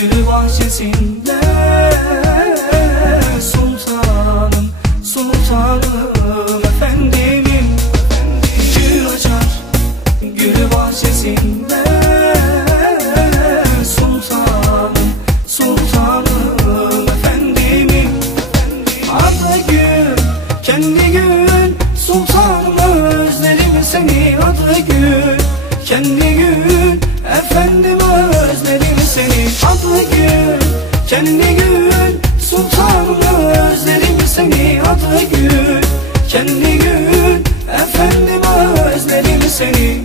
Gül bahçesinde sultanım, sultanım efendimim. Gül açar gül bahçesinde sultanım, sultanım efendimim. Adı gül, kendi gül, sultanım özlerim seni. Adı gül, kendi gül, efendim özlerim seni. Adı gül, kendi gül, sultanım özlerim seni. Adı gül, kendi gül, efendim özlerim seni.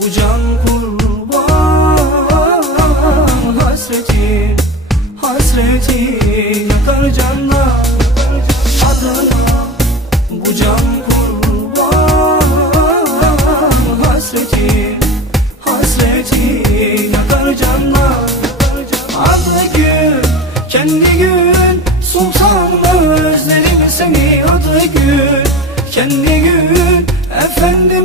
Bu can kurban, hasretin, hasretin yakar canlar. Adına bu can kurban, hasretin, hasretin yakar canlar. Adı gül, kendi gül, sultanım özlerim seni. Adı gül, kendi gül, efendim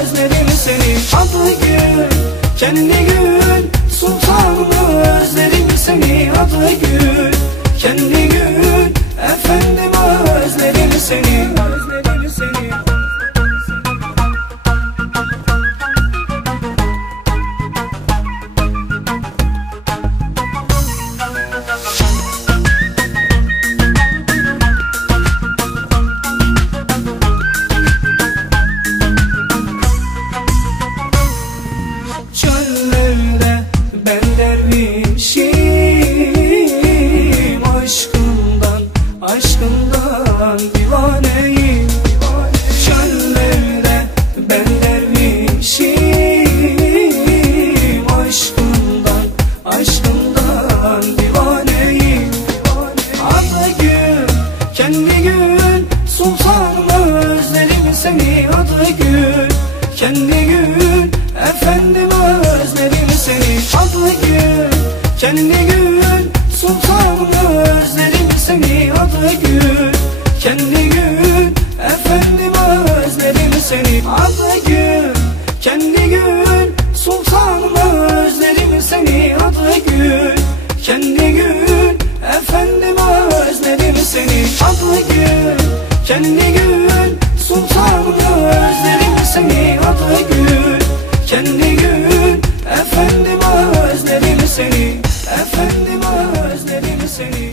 özlerim seni. Adı gül, kendi gül, sultanım özlerim seni. Adı gül, kendi gül, efendim özlerim seni. Özlerim seni. Çöllerde ben dervişim, aşkından, aşkından divaneyim. Çöllerde ben dervişim, aşkından, aşkından divaneyim. Adı gül, kendi gül, sultanım özlerim seni. Adı gül, kendi gül, efendim özlerim seni. Adı gül, kendi gül, sultanım özlerim seni. Adı gül, kendi gül, efendim özlerim seni. Adı gül, kendi gül, sultanım özlerim seni. Adı gül, kendi gül, efendim özlerim seni. Adı gül, kendi gül, sultanım özlerim seni. Adı gül, kendi gül, efendim özlerim seni. Efendim özlerim seni.